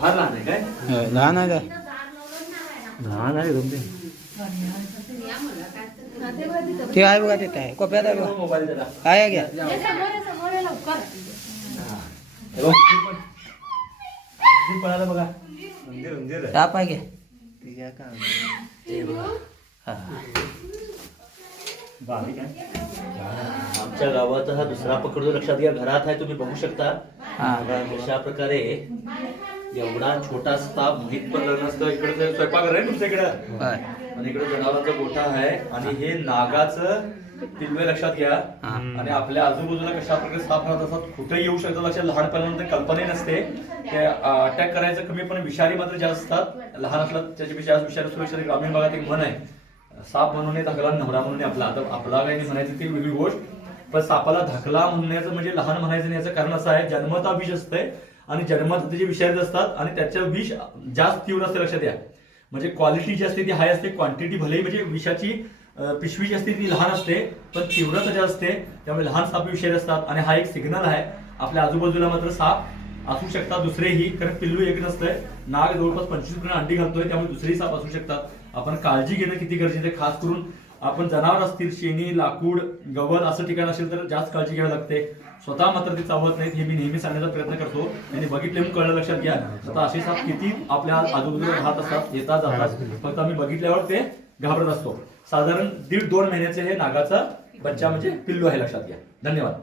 फार लहान आहे काय? लहान आहे का? लहान आहे तुमचे. ते आहे बघा, तिथे आहे कोप्यात आहे बघा. मोबाईल जरा आहे घ्या. पळाला बघा. मंदिर मंदिर आहे. ताप आहे घ्या. बारीक आहे. आमच्या गावात हा दुसरा पकडतो, लक्षात घ्या. घरात आहे, तुम्ही बघू शकता. अशा प्रकारे एवढा छोटा साप माहित पण नसतं. इकडे स्वयंपाक आहे तुमच्या इकडं, आणि इकडे जनावरांचा गोठा आहे, आणि हे नागाचं पिल्लू लक्षात घ्या. आणि आपल्या आजूबाजूला कशा प्रकारे साप राहत असतात, कुठे येऊ शकतात लक्षात. लहानपणानंतर कल्पना नसते ते अटॅक करायचं कमी, पण विषारी मात्र जास्त असतात. लहान असतात त्याच्यापेक्षा जास्त विषारी सुरक्षा. ग्रामीण भागात एक म्हण आहे, साप म्हणून धाकला नवरा म्हणून आपला. आता आपला काही म्हणायचं ती वेगळी गोष्ट, पण सापाला धाकला म्हणण्याचं म्हणजे लहान म्हणायचं नाही. याचं कारण असं आहे, जन्मता विष असतंय, आणि जन्मात त्याचे विषारी असतात, आणि त्याचं विष जास्त तीव्र असते. लक्षात घ्या. म्हणजे क्वालिटी जी असते ती हाय असते, क्वांटिटी भले म्हणजे विषाची पिशवी जी असते ती लहान असते, पण तीव्रता जी असते, त्यामुळे लहान साप विषारी असतात. आणि हा एक सिग्नल आहे, आपल्या आजूबाजूला मात्र साप असू शकतात दुसरेही, कारण पिल्लू एक नसतंय. नाग जवळपास 25 अंडी घालतोय, त्यामुळे दुसरेही साप असू शकतात. आपण काळजी घेणं किती गरजेचं आहे. खास करून आपण जनावर असतील, शेणी, लाकूड, गवत असं ठिकाण असेल तर जास्त काळजी घ्यावी लागते. स्वतः मात्र ते चावत नाहीत, हे मी नेहमी सांगण्याचा प्रयत्न करतो. त्यांनी बघितले म्हणून कळलं, लक्षात घ्या. आता असे साप किती आपल्या आजूबाजूला राहत असतात, येतात जातात, फक्त आम्ही बघितल्यावर ते घाबरत असतो. साधारण 1.5-2 महिन्याचे हे नागाचा बच्चा म्हणजे पिल्लू आहे, लक्षात घ्या. धन्यवाद.